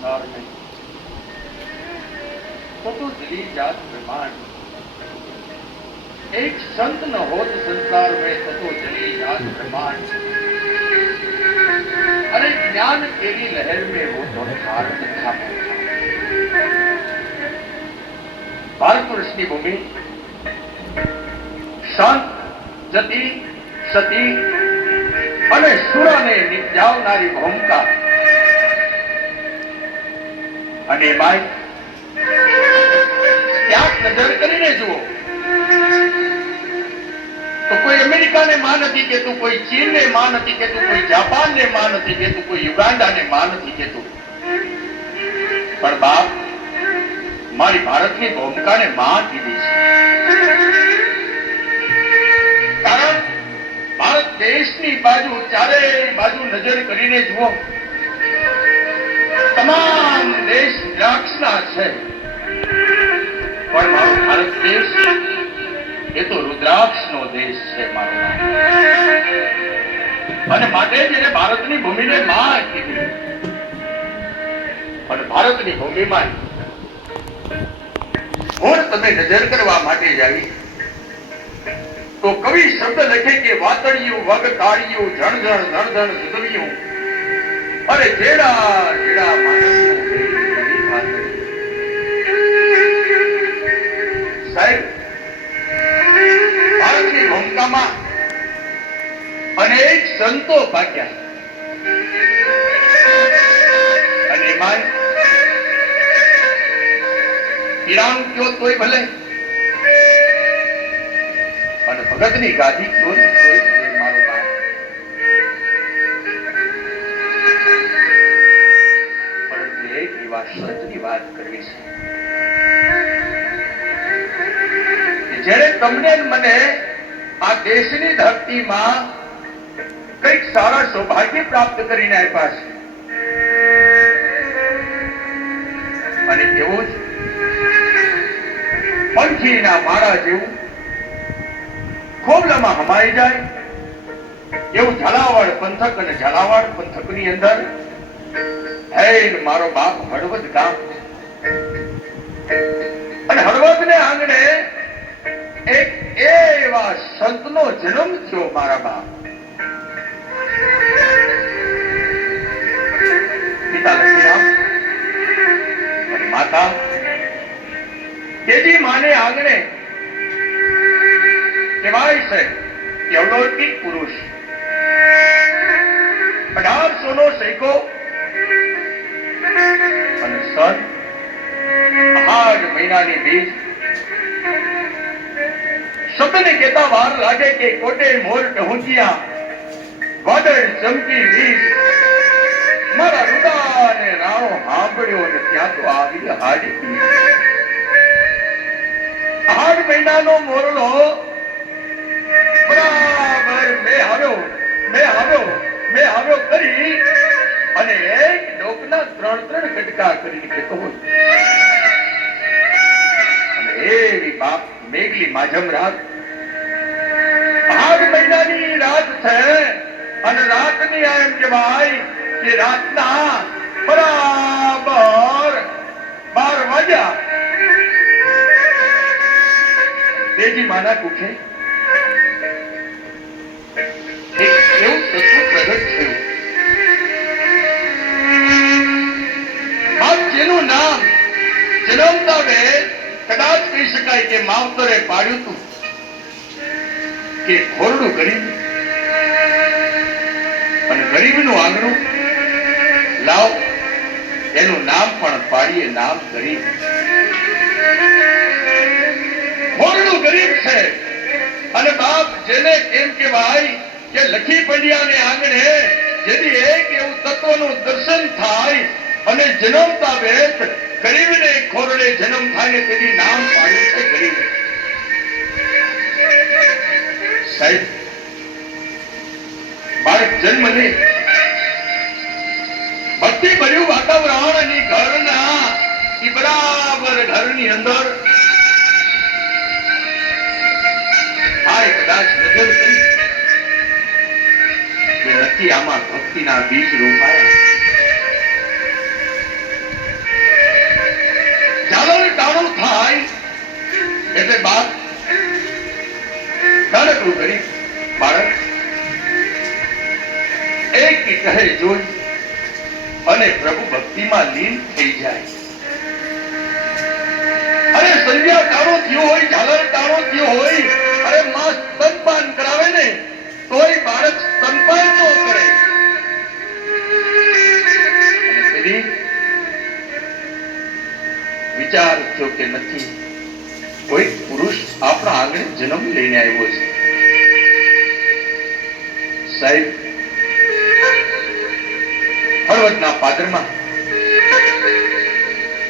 संसार में तो जली जात ब्रह्मांड। एक संत न होत संसार में तो जली जात ब्रह्मांड। अरे ज्ञान तेरी लहर में वो तो भारत था। भारतवर्ष की भूमि शांत जती सती અને સુરાને નિપજાવનારી ભૂમિકા અને બાઈ ક્યાંક નજર કરીને જુઓ તો કોઈ અમેરિકાને માં નથી કહેતું, કોઈ ચીનને માં નથી કહેતું, કોઈ જાપાનને માં નથી કહેતું, કોઈ યુગાન્ડાને માં નથી કહેતું, પણ બાપ મારી ભારતની ભૂમિકાને માં કીધી છે. કારણ ભારત દેશની બાજુ ચારે બાજુ નજર કરીને જુઓ, તમામ દેશ દ્રાક્ષના છે, પણ મારો ભારત દેશ એ તો રુદ્રાક્ષનો દેશ છે મારો. અને માટે જ એને ભારતની ભૂમિને માં કીધી. પણ ભારતની ભૂમિમાં હું તમે નજર કરવા માટે જ આવી તો કવિ શબ્દ લખે કે વાતળિયું વગ તાળિયું જણ જણ ધણ ધણ જુદવિયું અરે જેડા જેડા સાહેબ ભારતની ભૂમિકામાં અનેક સંતો ભાગ્યા અને એમાં પિરાણું કયો તોય ભલે અને ભગતની ગાદી તોય મારો બાપ. પરંતુ એક એવા સંતની વાત કરવી છે કે જેણે તમને મને આ દેશની ધરતીમાં કંઈક સારા સૌભાગ્ય પ્રાપ્ત કરીને આપ્યા છે. અને એવું જ પંખીના માળા જેવું ખોબલામાં હમાઈ જાય એવું ઝાલાવાડ પંથક અને ઝાલાવાડ પંથકની અંદર હે મારો બાપ હળવદ ગામ. અને હળવદને આંગણે એક એવા સંતનો જન્મ થયો મારા બાપ. પિતા લક્ષ્મીરામ અને માતા તેજી માને આંગણે કહેવાય છે કે અલૌકિક પુરુષ 1800 નો સૈકો અને સન 8 મહિનાની બીજ. શબ્દને કહેતા વાર લાગે કે કોટે મોર ટહુંચિયા વાદળ ચમકી વીજ મારા રુદાને રાણો સાંભળ્યો અને ત્યાં તો આવી હાડી. 8 મહિનાનો મોરલો બરાબર મેં આવ્યો કરી અને એક ડોકના 3 કટકા કરીને કહેતો હોય. અને એવી બાપ મેઘલી માજમ રાત 8 મહિનાની રાત છે અને રાતની એમ કહેવાય કે રાતના બરાબર 12 વાગ્યા તેજી માના કુખે એવું તત્વ પ્રગટ થયું. જેનું નામ જન્મતા વેદ કદાચ કહી શકાય કે માવતરે પાડ્યું હતું કે ખોરડું ગરીબ અને ગરીબનું આંગણું લાવ એનું નામ પણ પાડીએ નામ ગરીબ. ખોરડું ગરીબ છે અને બાપ જેને કેમ કહેવાય કે લખી પંડ્યાને આંગણે જેથી એક એવું તત્વનું દર્શન થાય અને જન્મતા વેત ગરીબને ખોરડે જન્મ થાય તેથી નામ પાડ્યું છે ગરીબ. સાહેબ બાળક જન્મ લે ભક્તિ ભર્યું વાતાવરણ અને ઘરના બરાબર ઘરની અંદર કદાચ નજર કરી કે નથી આમાં ભક્તિના બીજ રોપાયા. નાનકડું ગરીબ બાળક એક કહે જોઈ અને પ્રભુ ભક્તિમાં લીન થઈ જાય. અરે સંધ્યા ટાણો થયો હોય, ઝાલર ટાણો થયો હોય, અરે માં સ્તનપાન કરાવે ને તોય બાળક સ્તનપાન ન કરે. વિચાર થયો કે નથી, કોઈ પુરુષ આપણા આંગણે જન્મ લઈને આવ્યો છે. સાહેબ હળવદના પાદરમાં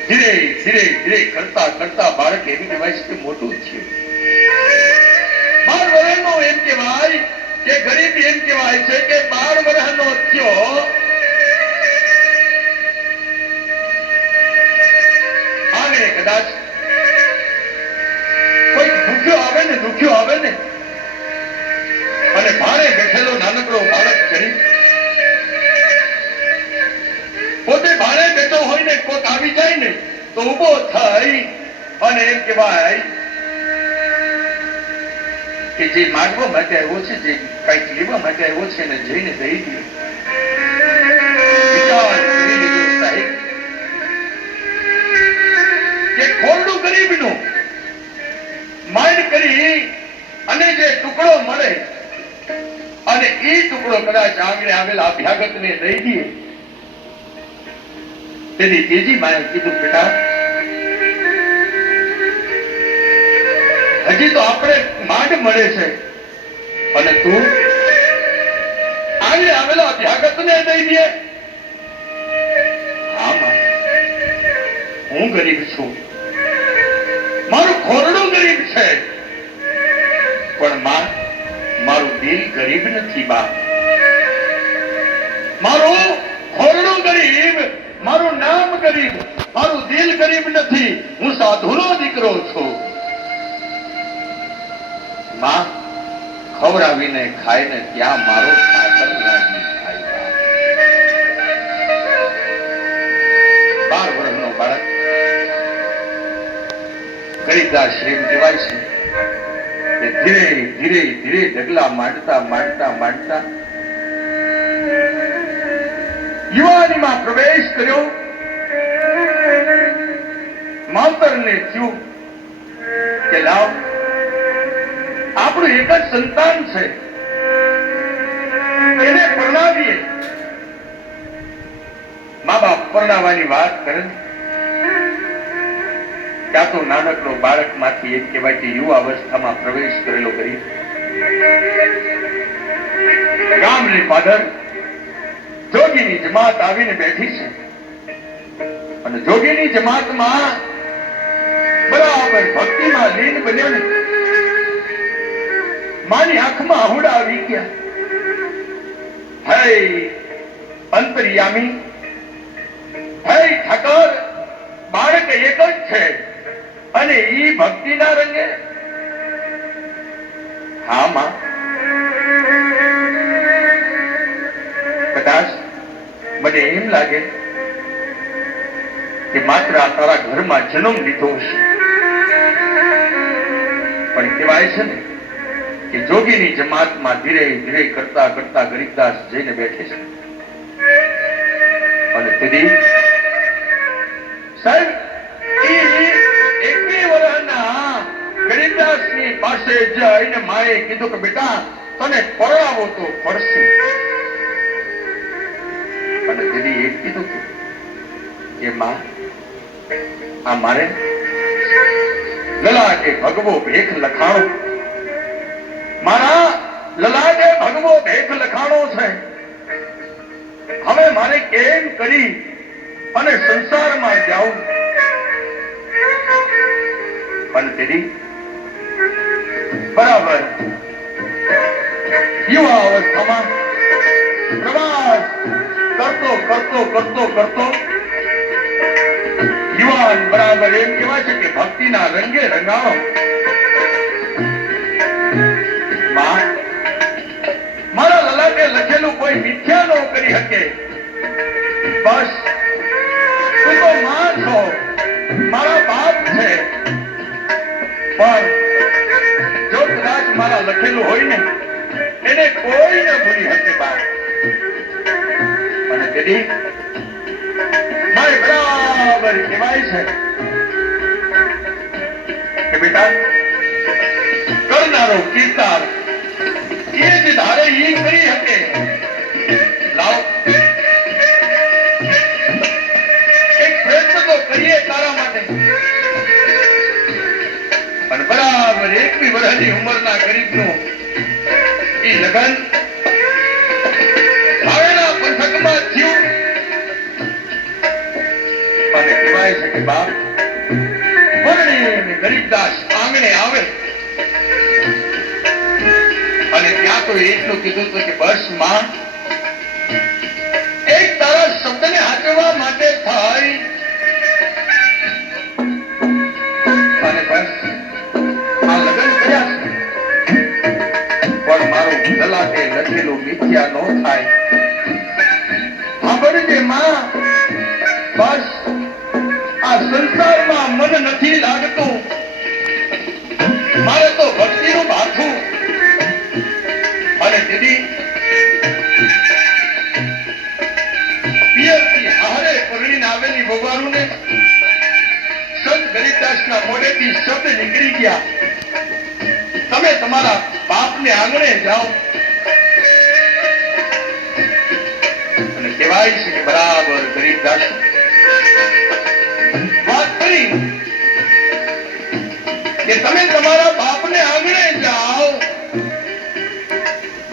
ધીરે ધીરે ધીરે કરતા કરતા બાળક એમ કહેવાય છે કે મોટું થયું. 12 વર્ષનો એમ કહેવાય કે ગરીબ એમ કહેવાય છે કે 12 વર્ષનો થયો. આંગણે કદાચ કોઈ દુખ્યો આવે ને અને ભારે બેઠેલો નાનકડો બાળક ગરીબ પોતે ભારે બેઠો હોય ને કોક આવી જાય ને તો ઉભો થઈ અને એમ કહેવાય કે જે માંગવા માટે આવ્યો છે, જે કઈક લેવા માટે આવ્યો છે ને જઈને દઈ દે. વિચાર કરી લીધો સાહેબ કે ખોરડું ગરીબનું માંડ કરી અને જે ટુકડો મળે અને એ ટુકડો કદાચ આંગણે આવેલા અભ્યાગતને દઈ દે. તેથી તેજી માએ કીધું બેટા હજી તો આપણે માંડ મળે છે અને તું આંગણે આવેલા અભ્યાગતને દઈ દે. હા માં, હું ગરીબ છું, મારું ખોરડું ગરીબ છે, પણ માં મારું દિલ ગરીબ નથી. બા મારું ખોરડું ગરીબ, મારું નામ ગરીબ, મારું દિલ ગરીબ નથી. હું સાધુનો દીકરો છું. માં ખવડાવીને ખાઈને ત્યાં મારો સાકર લાગી થાય. 12 વર્ષનો બાળક ગરીબદાસ એમ કહેવાય છે કે ધીરે ધીરે ધીરે ડગલા માંડતા માંડતા માંડતા યુવાનીમાં પ્રવેશ કર્યો. માવતરને થયું કે લાવ આપણું એક જ સંતાન છે, એને પરણાવીએ. મા બાપ પરણાવવાની વાત કરે ત્યાં તો નાનકડો બાળક માંથી એક કહેવાય કે યુવા અવસ્થામાં પ્રવેશ કરેલો ગરીબ ગામની પાદર જોગીની જમાત આવીને બેઠી છે અને જોગીની જમાતમાં બરાબર ભક્તિમાં લીન બન્યો ને માની આંખમાં આહુડા આવી ગયા. હે અંતર્યામી, હે ઠાકર, બાળક એક જ છે અને ઈ ભક્તિના રંગે. હા માં, કદાચ મને એમ લાગે કે માત્ર આ તારા ઘરમાં જન્મ લીધો હશે, પણ કહેવાય છે ને કે જોગીની જમાતમાં ધીરે ધીરે કરતા કરતા ગરીબદાસ જઈને બેઠે છે. અને તેથી સાહેબ ગરીબદાસની પાસે જઈને માએ કીધું કે બેટા તને પરણાવો તો પડશે. અને તેથી એક કીધું કે માં આ મારે લલાટે ભગવો ભેખ લખાણો, મારા લલાટે ભગવો ભેખ લખાણો છે. હવે મારે કેમ કરી અને સંસારમાં જાઉં. પણ તેથી બરાબર યુવા અવસ્થામાં પ્રવાસ કરતો કરતો કરતો કરતો યુવાન બરાબર એમ કહેવાય છે કે ભક્તિના રંગે રંગાણો. મારા લલાટે લખેલું કોઈ મિથ્યા ન કરી શકે. બસ તું તો માં છો, મારા બાપ છે, પણ જો કદાચ મારા રાખેલું હોય ને એને કોઈ ન ભૂલી શકે બાપ. અને તેથી મારે બરાબર કહેવાય છે કે બેટા કરનારો કીર્તાર એ જ ધારે ઈ કરી શકે. લાવ એક પ્રયત્ન તો કરીએ તારા માટે. અને બરાબર 21 વર્ષની ઉંમરના ગરીબનું ઈ લગન આવેલા પંથકમાં થયું. અને કહેવાય છે કે બાપ પરણીને ગરીબદાસ આંગણે આવે અને ત્યાં તો એટલું કીધું હતું કે બસ માં એક તારા શબ્દને હાચવવા માટે થાય અને બસ આ લગ્ન કર્યા છે પણ મારું ગલાટે લખેલું મિથ્યા ન થાય. સાંભળજે માં, બસ આ સંસારમાં મન નથી લાગતું. મારે તો ભક્તિનું ભાથું. અને દીદી પિયરથી હારે પરણીને આવેલી ભગવાનુને સંત ગરીબદાસના મોઢેથી શબ્દ નીકળી ગયા, તમે તમારા બાપને આંગણે જાઓ. અને કહેવાય છે કે બરાબર ગરીબદાસ વાત કરી કે તમે તમારા બાપને આંગણે જાઓ.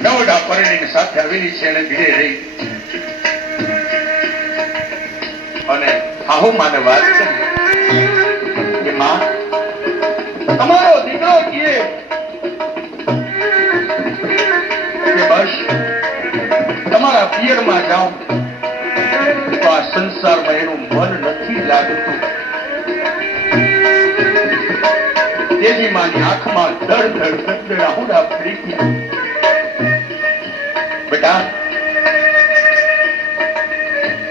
નવડા પરણીની સાથે આવેલી છે અને ધીરે રહી અને આહુ માને વાત કરી કે માં તમારો દીકરો કહે કે બસ તમારા પિયરમાં જાઓ તો આ સંસારમાં એનું મન નથી લાગતું. તેજી માની આંખમાં ધડ ધડ ધડધડાહુડા ફરી ગયા. બેટા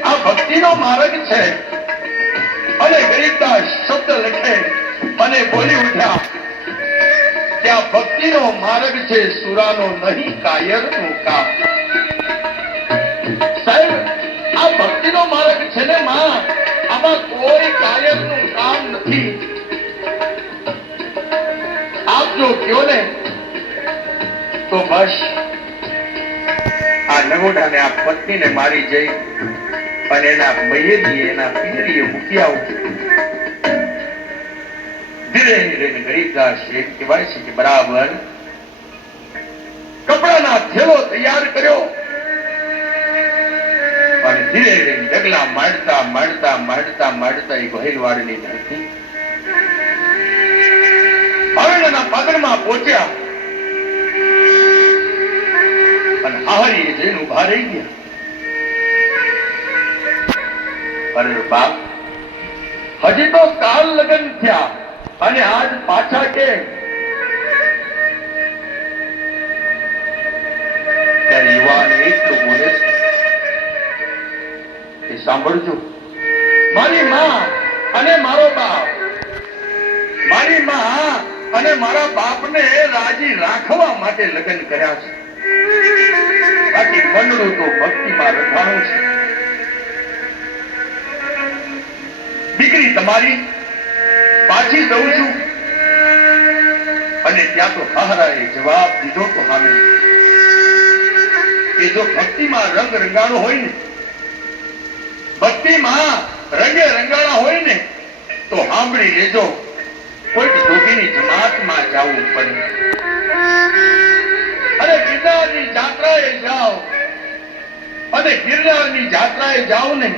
આ ભક્તિનો માર્ગ છે. અને ગરીબદાસ શબ્દ લખે અને બોલી ઉઠ્યા કે આ ભક્તિનો માર્ગ છે, સુરાનો નહીં કાયરનું કામ. સાહેબ આ ભક્તિનો માર્ગ છે ને માં, આમાં કોઈ કાયરનું કામ નથી. આપ જો કયો ને તો બસ આ નવોડાને આ પત્નીને મારી જઈ અને એના મૈયરી એના પિયરીએ મૂકી આવું. ધીરે ધીરે ગરીબદાસ એક કહેવાય છે કે બરાબર કપડાના થેલો તૈયાર કર્યો અને ધીરે ધીરે ડગલા માંડતા માંડતા માંડતા માંડતા એ ગોહિલવાડની ધરતી હરણના પાદરમાં પહોંચ્યા અને હાહરીએ જઈને ઉભા રહી ગયા. અરે બાપ, હજી તો કાલ લગ્ન થયા અને આજ પાછા કેમ? ત્યારે યુવાન એટલું બોલે છે કે સાંભળજો, મારી માં અને મારો બાપ, મારી માં અને મારા બાપને રાજી રાખવા માટે લગ્ન કર્યા છે. બાકી મનડું તો ભક્તિમાં રંધાણું છે. દીકરી તમારી પાછી દઉં છું. અને ત્યાં તો હાહરાએ જવાબ દીધો તો હામે કે જો ભક્તિમાં રંગ રંગાણો હોય ને, ભક્તિમાં રંગે રંગાણા હોય ને તો સાંભળી લેજો, કોઈ જોગીની જમાતમાં જવું પડે. અને ગિરનારની જાત્રાએ જાઓ અને ગિરનારની જાત્રાએ જાઓ ને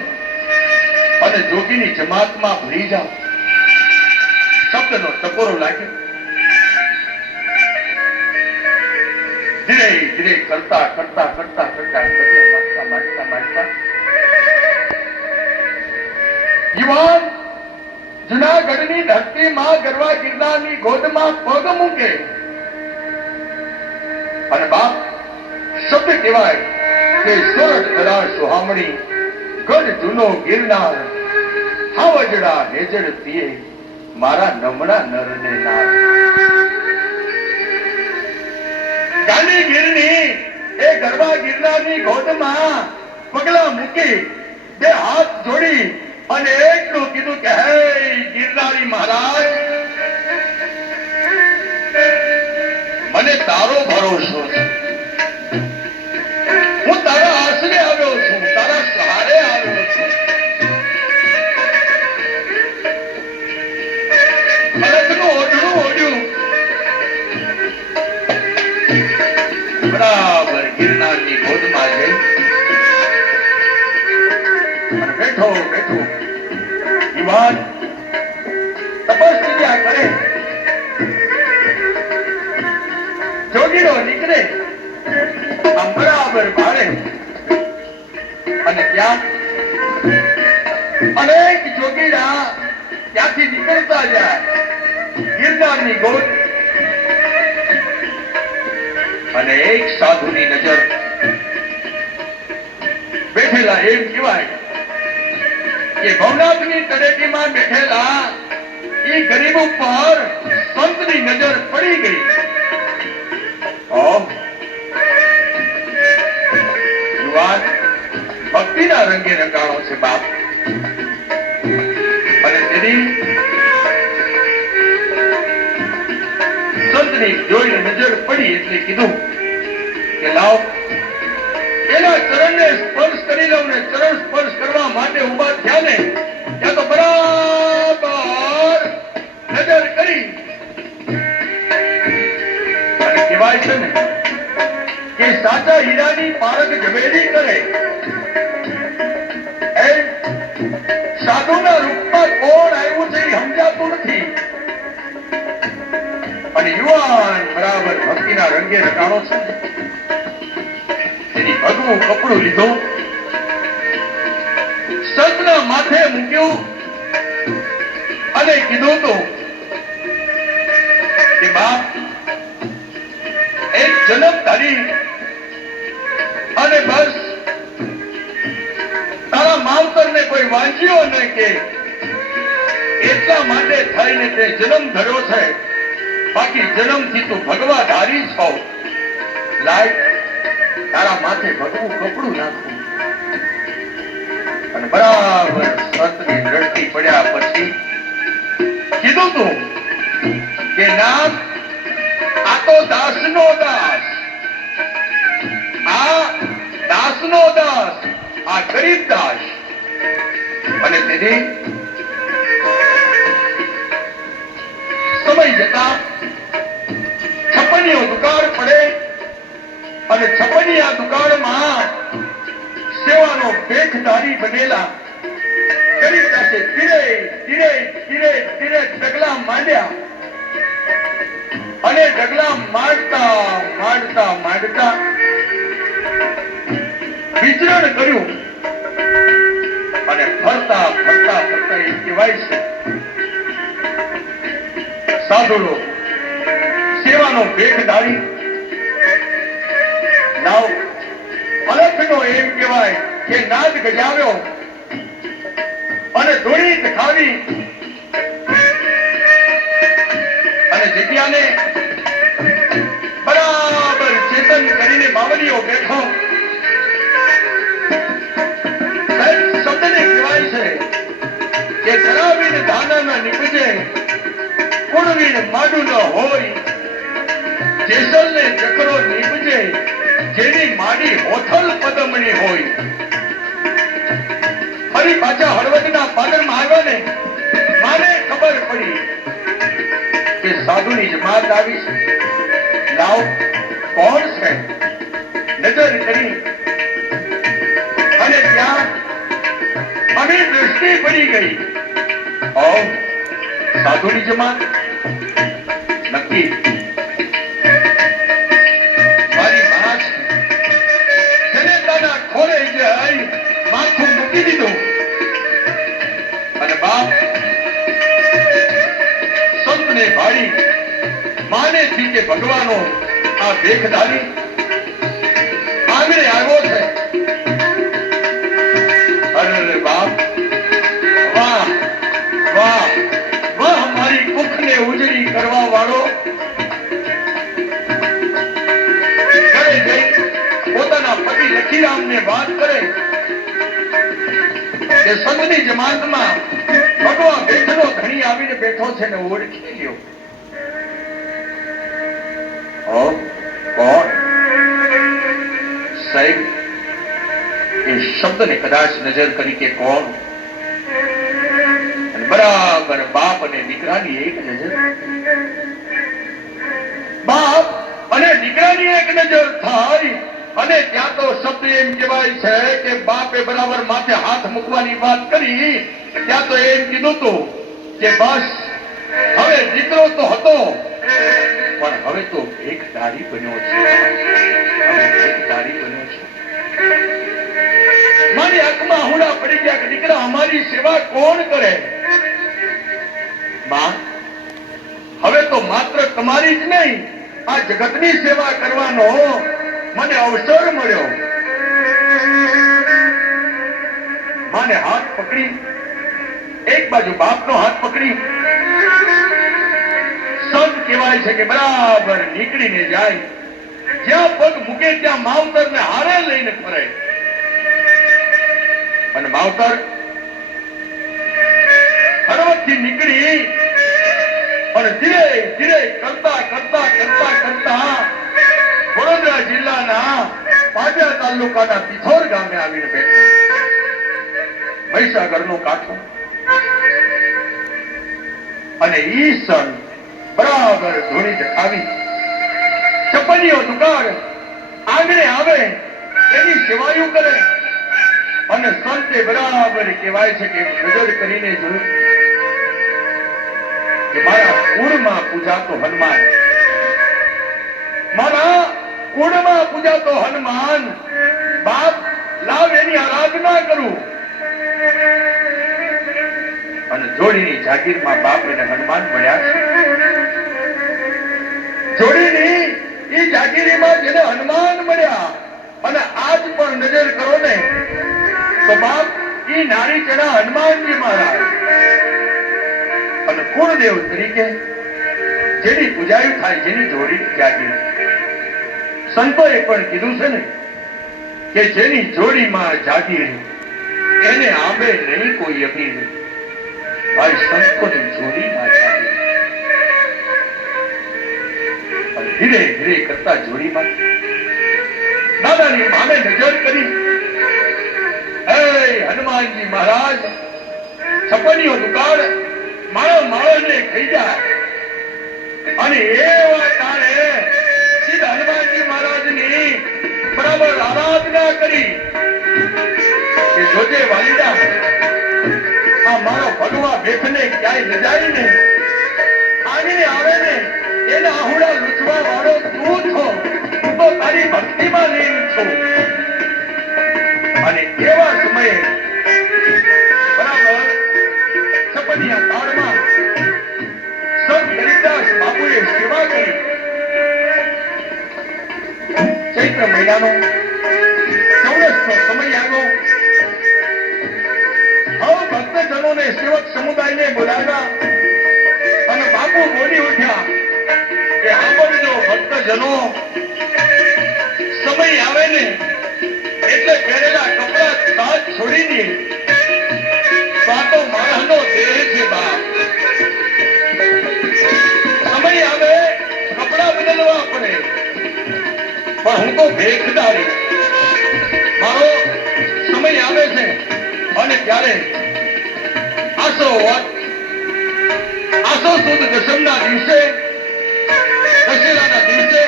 અને જોગીની જમાતમાં ભરી જાઓ. શબ્દનો ટકોરો લાગે. ધીરે ધીરે કરતા કરતા કરતા કરતા માંગતા માંગતા માંગતા યુવાન જુનાગઢની ધરતીમાં ગરવા ગિરનારની ગોદમાં પગ મૂકે અને બાપ શબ્દ કહેવાય કે સોરઠ ધરા સુહામણી ગઢ જૂનો ગિરનાર હાવજડા હેજડ પીએ મારા નમણા નરને નાર. ગાંડી ગીરની એ ગરબા ગિરનારની ગોદમાં પગલા મૂકી બે હાથ જોડી અને એટલું કીધું કે હે ગિરનારી મહારાજ, મને તારો ભરોસો છે, હું તારા આશરે આવ્યો છું, તારા સહારે આવ્યો છું. ફલકનું ઓઢણું ઓઢ્યું, બરાબર ગિરનારની ગોદમાં જઈ અને બેઠો બેઠો યુવાન તપસ્યા કરે. જોગીરો નીકળે આમ બરાબર ભાડે અને ત્યાં અનેક જોગીરા ત્યાંથી નીકળતા જાય ગિરનારની ગોદ. અને એક સાધુની નજર બેઠેલા એમ કહેવાય કે ભવનાથની તળેટીમાં બેઠેલા એ ગરીબ ઉપર સંતની નજર પડી ગઈ. યુવાન ભક્તિના રંગે રંગાણો છે બાપ. અને તેની સંતની જોઈને નજર પડી એટલે કીધું કે લાવ એના ચરણને સ્પર્શ કરી લઉં. ને ચરણ સ્પર્શ કરવા માટે ઉભા થયા ને ત્યાં તો બરાબર નજર કરી અને કહેવાય છે ને કે સાચા હીરાની પારખ ઝવેરી કરે એ સાધુના રૂપમાં કોણ આવ્યું છે એ સમજાતું નથી. અને યુવાન બરાબર ભક્તિના રંગે રંગાણો છે. તેની ભગવું કપડું લીધું, સંતના માથે મૂક્યું અને કીધું તો કે બાપ, એક જન્મ ધારી અને બસ તારા માવતરને કોઈ વાંચ્યો ન કે એટલા માટે થઈને તે જન્મ ધર્યો છે. બાકી જન્મથી તું ભગવા ધારી છો. લાય તારા માથે ભગવું કપડું નાખવું. અને બરાબર સંતની દ્રષ્ટિ પડ્યા પછી કીધું તું કે નામ આ તો દાસનો દાસ, આ દાસનો દાસ, આ ગરીબ દાસ. અને તેથી સમય જતા છપનિયો દુકાળ પડે અને છપનિયા દુકાળમાં સેવાનો ભેખધારી બનેલા ગરીબ દાસે ધીરે ધીરે ધીરે ધીરે ડગલા માંડ્યા અને ડગલા માંડતા માંડતા માંડતા વિચરણ કર્યું અને ફરતા ફરતા ફરતા એ કહેવાય છે સાધુલો સેવાનો ભેખધારી નાવ અલખનો એમ કહેવાય કે નાદ ગજાવ્યો અને ધૂળી ખાવી અને જગ્યાને બરાબર ચેતન કરીને બાવલીઓ બેઠો. શબ્દને કહેવાય છે કે ધરાવીને ધાના નીપજે, કુળવીને માડું ન હોય, જેસલને ચક્રો નીપજે, જેની માડી હોથલ પદમણી હોય. ફરી પાછા હળવદના પાદરમાં આવ્યો ને માને ખબર પડી કે સાધુની જમાત આવી છે. લાવ કોણ છે? નજર કરી અને ત્યાં અમી દૃષ્ટિ પડી ગઈ. સાધુની જમાત નક્કી મારી માં છે. જનેતાના ખોળે જઈ માથું મૂકી દીધું અને બાપ સંતને ભાડી માને થી કે ભગવાનો આ ભેખધારી આગળ આવ્યો છે. અરે બાપ, વાહ વાહ વાહ, મારી કુખને ઉજળી કરવા વાળો લખીરામને વાત કરે કે સંતની જમાતમાં ભગવા બેઠેલો ધણી આવીને બેઠો છે ને ઓળખી ગયો. કોણ? સાહેબ, એ શબ્દને કદાચ નજર કરી કે કોણ, બરાબર બાપ અને દીકરાની એક નજર, બાપ અને દીકરાની એક નજર થાય અને ત્યાં તો શબ્દ એમ કહેવાય છે કે બાપે બરાબર માથે હાથ મૂકવાની વાત કરી. ત્યાં તો એમ કીધું હતું કે બસ હવે દીકરો તો હતો પણ હવે તો ભેખધારી બન્યો છે. મારી આંખમાં આહુડા પડી ગયા કે દીકરા અમારી સેવા કોણ કરે? માં, હવે તો માત્ર તમારી જ નહીં આ જગતની સેવા કરવાનો મને અવસર મળ્યો. માને હાથ પકડી, એક બાજુ બાપનો હાથ પકડી, સંત કહેવાય છે કે બરાબર નીકળીને જાય, જ્યાં પગ મૂકે ત્યાં માવતર ને હારે લઈને ફરે. અને માવતર હળવદથી નીકળી અને ધીરે ધીરે કરતા કરતા કરતા કરતા વડોદરા જિલ્લાના પાટિયા તાલુકાના પિથોર ગામે આવીને બેઠા. મહીસાગરનો કાંઠો અને ઈ સણ બરાબર ધોળી દેખાવી ચપ્પલીઓ દુકાળ આંગણે આવે એની સેવાયું કરે. અને સંતે બરાબર કહેવાય છે કે નજર કરીને જોયું કે મારા કુળમાં પૂજાતો હનુમાન, મારા કુળમાં પૂજાતો હનુમાન, બાપ લાવ એની આરાધના કરું. અને જોડીની જાગીરમાં બાપ એને હનુમાન મળ્યા છે. જોડીની એ જાગીરીમાં જેને હનુમાન મળ્યા અને આજ પણ નજર કરો ને તો બાપ ઈ નારી ચડા હનુમાનજી મહારાજ અને કુળદેવ તરીકે જેની પૂજાયું થાય, જેની જોડી જાગીર. સંતોએ પણ કીધું છે ને કે જેની જોડીમાં જાગીર એને આંબે નહીં કોઈ અભીર. ભાઈ સંતોની જોડીમાં જાગીર. ધીરે ધીરે કરતા જોડીમાં દાદાની માને નજર કરી, હનુમાનજી મહારાજ છપનીઓ દુકાળ માળો માળો ને ખાઈ જાય. અને એવા તારે સીધા હનુમાનજી મહારાજની બરાબર આરાધના કરી કે જોજે વાલીડા, આ મારો ભગવા બેઠને ક્યાંય લજાય ને આવીને આવે ને એના આહુડા લૂછવા વાળો તું છો, તું તો તારી ભક્તિમાં લીન છું. અને એવા સમયે બરાબર છપનિયા તાળમાં સંત હરિદાસ બાપુએ સેવા કરી. ચૈત્ર મહિનાનો 14નો સમય આવ્યો. હવે ભક્તજનોને સેવક સમુદાયને બોલાવ્યા અને બાપુ બોલી ઉઠ્યા કે સાંભળજો ભક્તજનો, સમય આવે ને એટલે પહેરેલા કપડા સાજ છોડી દે. તો માણસનો દેહ છે બાપ. સમય આવે કપડા બદલવા પડે પણ હું તો ભેખદારી. મારો સમય આવે છે અને ત્યારે આસો સુદ દશમના દિવસે, દશેરાના દિવસે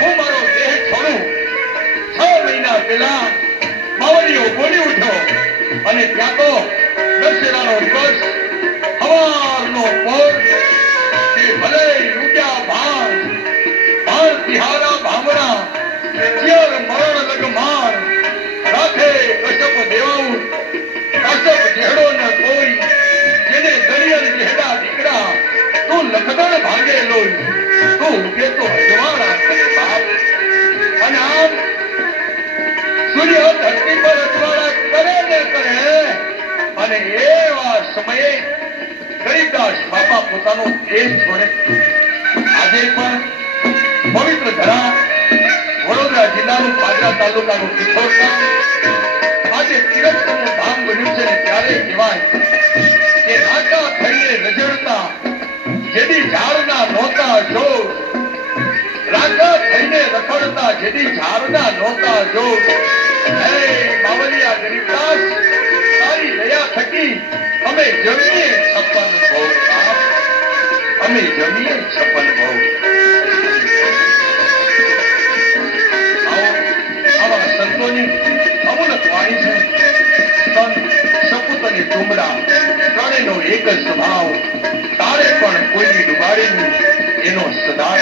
હું મારો દેહ છોડું. 6 મહિના પહેલા માવડીઓ બોલી ઉઠ્યો અને ત્યાં તો દશેરાનો દિવસ સવારનો પોર તે ભલે ઉગ્યા ભાન તિહારા ભામણા ચિયર મરણ લગમાન રાખે કશ્યપ દેવાઉ કશ્યપ જેડો ન કોઈ જેને દરિયલ જેડા દીકરા તું લખદણ ભાગે લોઈ તું ઉગે તો હજવાડા કરે બાપ. અને આમ સૂર્ય ધરતી પર અજવાળા કરે ને કરે. અને એવા સમયે ગરીબદાસ બાપા પોતાનો દેશ છોડે. આજે પણ પવિત્ર ધરા વડોદરા વડોદરા જિલ્લાનું પાદરા તાલુકાનું પિથોર ગામ આજે તીરથનું ધામ બન્યું છે ને ત્યારે કહેવાય કે નાકા થઈને રજડતા જેદી ઝાડના નહોતા જોર, રાકા થઈને રખડતા જેદી ઝાડના નહોતા જોર. હે બાવલિયા ગરીબદાસ, તારી દયા થકી અમે જમીએ 56 ભોગ બાપ, અમે જમીએ 56 ભોગ. આવા સંતોની અમૂલક વાણી છે. સંત, સપૂત અને ટુમડા ત્રણેયનો એક જ સ્વભાવ. તારે પણ કોઈની ડુબાડીની એનો સદા